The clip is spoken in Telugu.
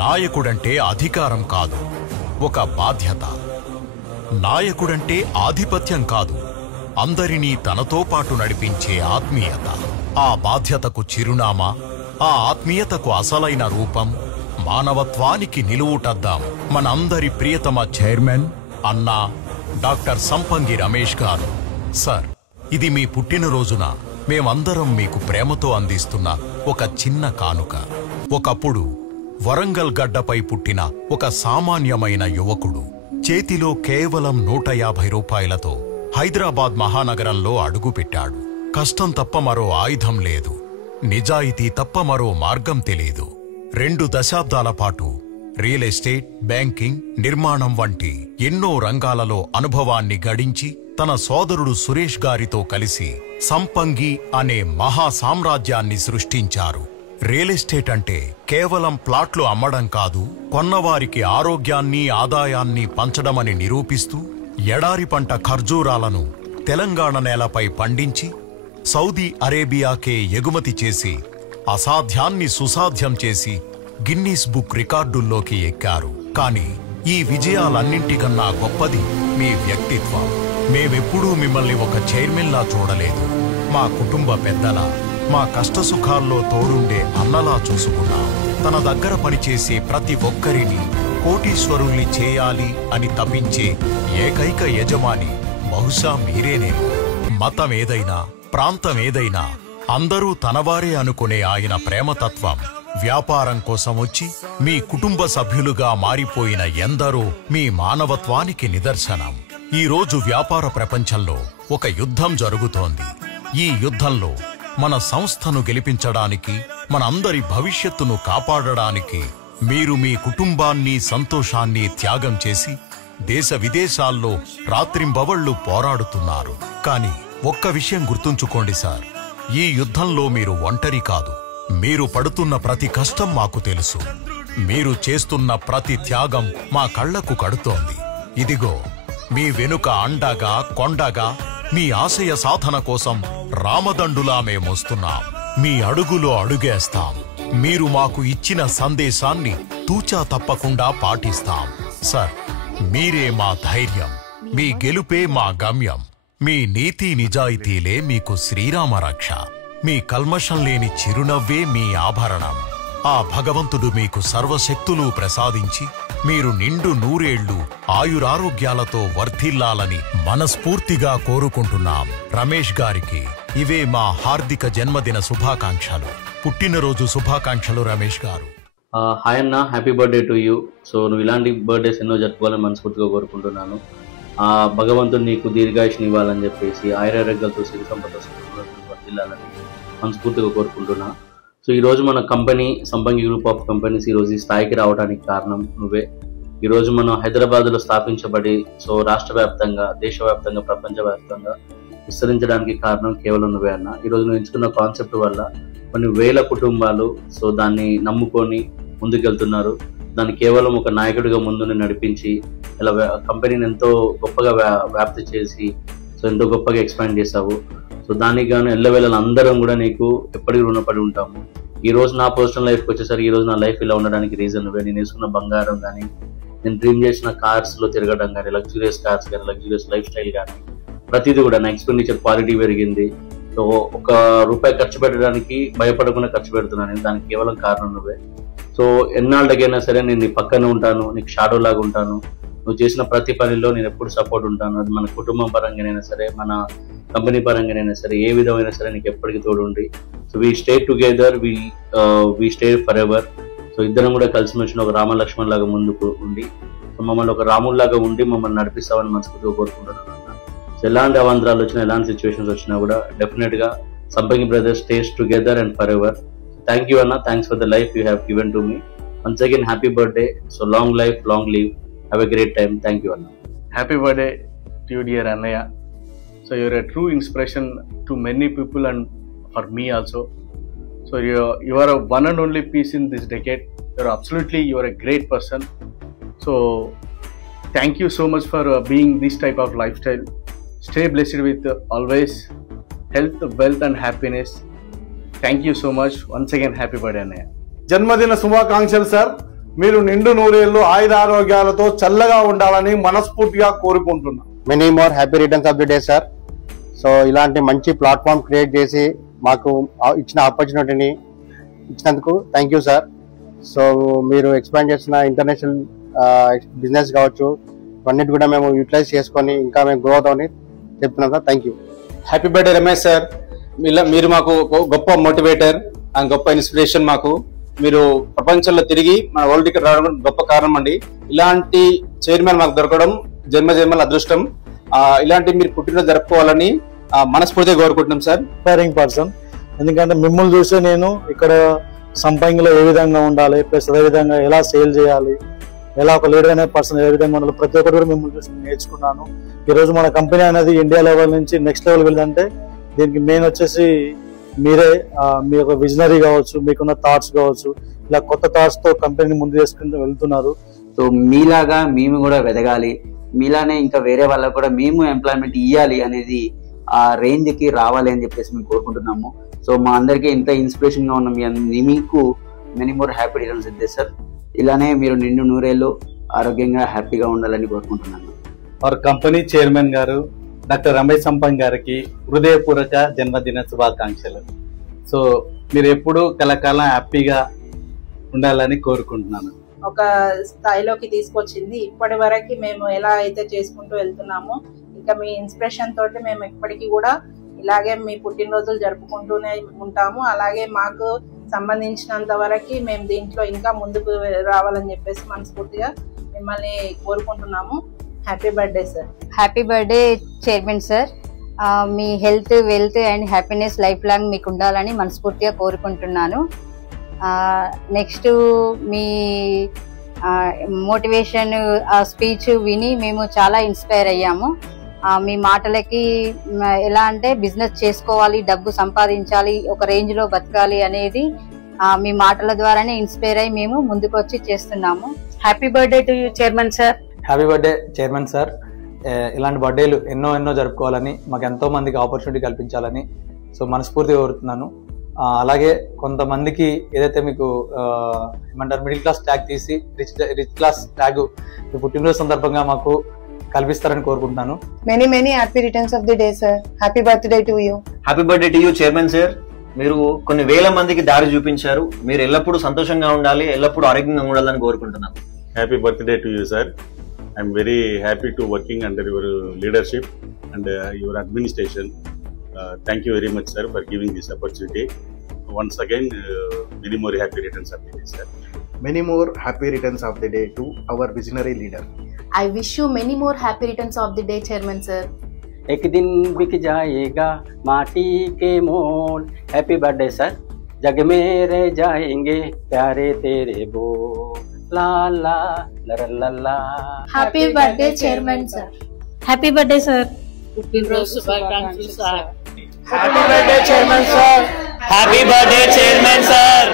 నాయకుడంటే అధికారం కాదు, ఒక బాధ్యత. నాయకుడంటే ఆధిపత్యం కాదు, అందరినీ తనతో పాటు నడిపించే ఆత్మీయత. ఆ బాధ్యతకు చిరునామా, ఆ ఆత్మీయతకు అసలైన రూపం, మానవత్వానికి నిలువుటద్దాం మనందరి ప్రియతమ చైర్మన్ అన్నా డాక్టర్ సంపంగి రమేష్ గారు. సార్, ఇది మీ పుట్టినరోజున మేమందరం మీకు ప్రేమతో అందిస్తున్న ఒక చిన్న కానుక. ఒకప్పుడు వరంగల్ గడ్డపై పుట్టిన ఒక సామాన్యమైన యువకుడు చేతిలో కేవలం 150 రూపాయలతో హైదరాబాద్ మహానగరంలో అడుగుపెట్టాడు. కష్టం తప్ప మరో ఆయుధం లేదు, నిజాయితీ తప్ప మరో మార్గం తెలీదు. 2 దశాబ్దాల పాటు రియల్ ఎస్టేట్, బ్యాంకింగ్, నిర్మాణం వంటి ఎన్నో రంగాలలో అనుభవాన్ని గడించి తన సోదరుడు సురేష్ గారితో కలిసి సంపంగి అనే మహా సామ్రాజ్యాన్ని సృష్టించారు. రియల్ ఎస్టేట్ అంటే కేవలం ప్లాట్లు అమ్మడం కాదు, కొన్నవారికి ఆరోగ్యాన్ని, ఆదాయాన్ని పంచడమని నిరూపిస్తూ ఎడారి పంట ఖర్జూరాలను తెలంగాణ నేలపై పండించి సౌదీ అరేబియాకే ఎగుమతి చేసి అసాధ్యాన్ని సుసాధ్యం చేసి గిన్నీస్ బుక్ రికార్డుల్లోకి ఎక్కారు. కానీ ఈ విజయాలన్నింటికన్నా గొప్పది మీ వ్యక్తిత్వం. మేమెప్పుడూ మిమ్మల్ని ఒక చైర్మన్లా చూడలేదు, మా కుటుంబ పెద్దలా, మా కష్టసుఖాల్లో తోడుండే అన్నలా చూసుకున్నాం. తన దగ్గర పనిచేసే ప్రతి ఒక్కరిని కోటీశ్వరుల్ని చేయాలి అని తపించే ఏకైక యజమాని బహుశా మీరేనేమో. మతమేదైనా, ప్రాంతమేదైనా అందరూ తనవారే అనుకునే ఆయన ప్రేమతత్వం వ్యాపారం కోసం వచ్చి మీ కుటుంబ సభ్యులుగా మారిపోయిన ఎందరో మీ మానవత్వానికి నిదర్శనం. ఈరోజు వ్యాపార ప్రపంచంలో ఒక యుద్ధం జరుగుతోంది. ఈ యుద్ధంలో మన సంస్థను గెలిపించడానికి, మన అందరి భవిష్యత్తును కాపాడడానికి మీరు మీ కుటుంబాన్ని, సంతోషాన్ని త్యాగం చేసి దేశ విదేశాల్లో రాత్రింబవళ్లు పోరాడుతున్నారు. కానీ ఒక్క విషయం గుర్తుంచుకోండి సార్, ఈ యుద్ధంలో మీరు ఒంటరి కాదు. మీరు పడుతున్న ప్రతి కష్టం మాకు తెలుసు. మీరు చేస్తున్న ప్రతి త్యాగం మా కళ్లకు కడుతోంది. ఇదిగో మీ వెనుక అండగా, కొండగా మీ ఆశయ సాధన కోసం రామదండులా మేమొస్తున్నాం. మీ అడుగులో అడుగేస్తాం. మీరు మాకు ఇచ్చిన సందేశాన్ని తూచా తప్పకుండా పాటిస్తాం. సార్, మీరే మా ధైర్యం, మీ గెలుపే మా గమ్యం. మీ నీతి నిజాయితీలే మీకు శ్రీరామ రక్ష. మీ కల్మషం లేని చిరునవ్వే మీ ఆభరణం. ఆ భగవంతుడు మీకు సర్వశక్తులు ప్రసాదించి మీరు నిండు నూరేళ్లు ఆయురారోగ్యాలతో వర్ధిల్లాలని మనస్ఫూర్తిగా కోరుకుంటున్నాం. రమేష్ గారికి ఇవే మా హార్దిక జన్మదిన శుభాకాంక్షలు. పుట్టినరోజు శుభాకాంక్షలు రమేష్ గారు. హాయ్ అన్న, happy birthday to you. So నువ్వు ఇలాంటి బర్త్డేస్ ఎన్నో జరుపుకోవాలని మనస్ఫూర్తిగా కోరుకుంటున్నాను. భగవంతుడు నీకు దీర్ఘాయుష్ని ఇవ్వాలని చెప్పేసి ఆయురారోగ్యాలతో సిరి సంపదతో వర్ధిల్లాలని మనస్ఫూర్తిగా కోరుకుంటున్నా. సో ఈరోజు మన కంపెనీ సంపంగి గ్రూప్ ఆఫ్ కంపెనీస్ ఈరోజు ఈ స్థాయికి రావడానికి కారణం నువ్వే. ఈరోజు మనం హైదరాబాద్లో స్థాపించబడి సో రాష్ట్ర వ్యాప్తంగా, దేశవ్యాప్తంగా, ప్రపంచవ్యాప్తంగా విస్తరించడానికి కారణం కేవలం నువ్వే అన్న. ఈరోజు నువ్వు ఎంచుకున్న కాన్సెప్ట్ వల్ల కొన్ని వేల కుటుంబాలు సో దాన్ని నమ్ముకొని ముందుకెళ్తున్నారు. దాన్ని కేవలం ఒక నాయకుడిగా ముందు నడిపించి ఇలా కంపెనీని ఎంతో గొప్పగా వ్యాప్తి చేసి సో ఎంతో గొప్పగా ఎక్స్పాండ్ చేసావు. సో దానికి గాను ఎల్లవేళ అందరం కూడా నీకు ఎప్పటికీ రుణపడి ఉంటాము. ఈ రోజు నా పర్సనల్ లైఫ్కి వచ్చేసరికి ఈ రోజు నా లైఫ్ ఇలా ఉండడానికి రీజన్ నువ్వే. నేను వేసుకున్న బంగారం కానీ, నేను డ్రీమ్ చేసిన కార్స్లో తిరగడం కానీ, లగ్జూరియస్ కార్స్ కానీ, లగ్జూరియస్ లైఫ్ స్టైల్ కానీ, ప్రతిదీ కూడా నా ఎక్స్పెండిచర్ క్వాలిటీ పెరిగింది. సో ₹1 ఖర్చు పెట్టడానికి భయపడకుండా ఖర్చు పెడుతున్నాను. దానికి కేవలం కారణం నువ్వే. సో ఎన్నాళ్ళకైనా సరే నేను నీ పక్కన ఉంటాను, నీకు షాడో లాగా ఉంటాను. నువ్వు చేసిన ప్రతి పనిలో నేను ఎప్పుడు సపోర్ట్ ఉంటాను. అది మన కుటుంబం పరంగానైనా సరే, మన కంపెనీ పరంగానైనా సరే, ఏ విధమైనా సరే నీకు ఎప్పటికీ తోడుండి. So we stay together, we stay forever. So ఇద్దరం కూడా కలిసిమెలిసి ఒక రామ లక్ష్మణ్ లాగా ముందుకు ఉండి సో మమ్మల్ని ఒక రాముల్లాగా ఉండి మమ్మల్ని నడిపిస్తామని మనస్ఫూర్తిగా కోరుకుంటున్నాను అన్న. సో ఎలాంటి అవాంతరాలు వచ్చినా, ఎలాంటి సిచ్యువేషన్స్ వచ్చినా కూడా డెఫినెట్గా Sampangi brothers stays together and forever. Thank you అన్న. Thanks for the life you have given to me. Once again happy birthday. So long life, long live. Have a great time. Thank you, Anna. Happy birthday to you, dear Annaya. So you're a true inspiration to many people and for me also. So you are a one and only piece in this decade. You are a great person. So thank you so much for being this type of lifestyle. Stay blessed with always health, wealth and happiness. Thank you so much. Once again, happy birthday, Annaya. జన్మదిన శుభాకాంక్షలు సార్. మీరు నిండు నూరేళ్లు ఆయుధ ఆరోగ్యాలతో చల్లగా ఉండాలని మనస్ఫూర్తిగా కోరుకుంటున్నా. Many more happy returns of the day sir. So ఇలాంటి మంచి ప్లాట్ఫామ్ క్రియేట్ చేసి మాకు ఇచ్చిన ఆపర్చునిటీని ఇచ్చినందుకు థ్యాంక్ యూ సార్. సో మీరు ఎక్స్పాండ్ చేసిన ఇంటర్నేషనల్ బిజినెస్ కావచ్చు అన్నిటి కూడా మేము యూటిలైజ్ చేసుకొని ఇంకా మేము గ్రో అవుతామని చెప్తున్నాం sir. Thank you. Happy birthday Ramesh sir. మీరు మాకు గొప్ప మోటివేటర్ అండ్ గొప్ప ఇన్స్పిరేషన్. మాకు మీరు ప్రపంచంలో తిరిగి మన వరల్డ్ కి రావడం గొప్ప కారణం అండి. ఇలాంటి చైర్మన్ మాకు దొరకడం జన్మల అదృష్టం. ఇలాంటి మీరు పుట్టినరోజు జరుపుకోవాలని మనస్ఫూర్తిగా కోరుకుంటున్నాం సార్. Inspiring person. ఎందుకంటే మిమ్మల్ని చూస్తే నేను ఇక్కడ సంపంగిలో ఏ విధంగా ఉండాలి, ప్లస్ అదే విధంగా ఎలా సేల్ చేయాలి, ఎలా ఒక లీడర్ అనే పర్సన్ ఏ విధంగా ఉండాలి, ప్రతి ఒక్కటి కూడా మిమ్మల్ని చూసి నేర్చుకున్నాను. ఈరోజు మన కంపెనీ అనేది ఇండియా లెవెల్ నుంచి నెక్స్ట్ లెవెల్ వెళ్ళదంటే దీనికి మెయిన్ వచ్చేసి మీరే. మీ యొక్క విజనరీ కావచ్చు, మీకున్న థాట్స్ కావచ్చు, ఇలా కొత్త థాట్స్ తో కంపెనీని ముందు చేసుకుంటూ వెళ్తున్నారు. సో మీలాగా మేము కూడా వెదగాలి, మీలానే ఇంకా వేరే వాళ్ళకు కూడా మేము ఎంప్లాయ్మెంట్ ఇవ్వాలి అనేది ఆ రేంజ్ కి రావాలి అని చెప్పేసి మేము కోరుకుంటున్నాము. సో మా అందరికీ ఎంత ఇన్స్పిరేషన్ గా ఉన్న మీకు మెనీ మోర్ హ్యాపీ రిటర్న్స్ ఇద్దే సార్. ఇలానే మీరు నిండు నూరేళ్ళు ఆరోగ్యంగా హ్యాపీగా ఉండాలని కోరుకుంటున్నాను. అవర్ కంపెనీ చైర్మన్ గారు డాక్టర్ రమేష్ సంపంగ్ గారికి హృదయపూర్వక జన్మదిన శుభాకాంక్షలు. సో మీరు ఎప్పుడు కలకాలం హ్యాపీగా ఉండాలని కోరుకుంటున్నాను. ఒక స్థాయిలోకి తీసుకొచ్చింది. ఇప్పటి వరకు మేము ఎలా అయితే చేసుకుంటూ వెళ్తున్నామో ఇంకా మీ ఇన్స్పిరేషన్ తోటి మేము ఇప్పటికీ కూడా ఇలాగే మీ పుట్టినరోజులు జరుపుకుంటూనే ఉంటాము. అలాగే మాకు సంబంధించినంత వరకు మేము దీంట్లో ఇంకా ముందుకు రావాలని చెప్పేసి మనస్ఫూర్తిగా మిమ్మల్ని కోరుకుంటున్నాము. Happy birthday sir. Happy birthday chairman sir. Me health, wealth and happiness life long మీకు ఉండాలని మనస్ఫూర్తిగా కోరుకుంటున్నాను. నెక్స్ట్ మీ మోటివేషన్ స్పీచ్ విని మేము చాలా ఇన్స్పైర్ అయ్యాము. మీ మాటలకి ఎలా అంటే బిజినెస్ చేసుకోవాలి, డబ్బు సంపాదించాలి, ఒక రేంజ్ లో బతకాలి అనేది మీ మాటల ద్వారానే ఇన్స్పైర్ అయ్యి మేము ముందుకు వచ్చి చేస్తున్నాము. Happy birthday to you chairman sir. Happy birthday chairman sir. ఇలాంటి బర్త్డేలు ఎన్నో జరుపుకోవాలని, మాకు ఎంతో మందికి ఆపర్చునిటీ కల్పించాలని సో మనస్ఫూర్తిగా కోరుతున్నాను. అలాగే కొంతమందికి ఏదైతే మీకు ఏమంటారు మిడిల్ క్లాస్ ట్యాగ్ తీసి రిచ్ క్లాస్ ట్యాగ్ మీ పుట్టినరోజు సందర్భంగా మాకు కల్పిస్తారని కోరుకుంటున్నాను. Many happy returns of the day sir. Happy birthday to you. Happy birthday to you chairman sir. మీరు కొన్ని వేల మందికి దారి చూపించారు. మీరు ఎల్లప్పుడూ సంతోషంగా ఉండాలి, ఎల్లప్పుడూ ఆరోగ్యంగా ఉండాలని కోరుకుంటున్నాను. Happy birthday to you sir. I'm very happy to working under your leadership and your administration. Thank you very much sir for giving this opportunity. Once again many more happy returns of the day sir. Many more happy returns of the day to our visionary leader. I wish you many more happy returns of the day chairman sir. एक दिन बिक जाएगा माटी के मोल. Happy birthday sir. जग में रह जाएंगे प्यारे तेरे बोल. ला ला ला ला. Happy birthday chairman sir. Happy birthday sir. పుట్టినరోజు శుభాకాంక్షలు sir. Happy birthday chairman sir. Happy birthday chairman sir.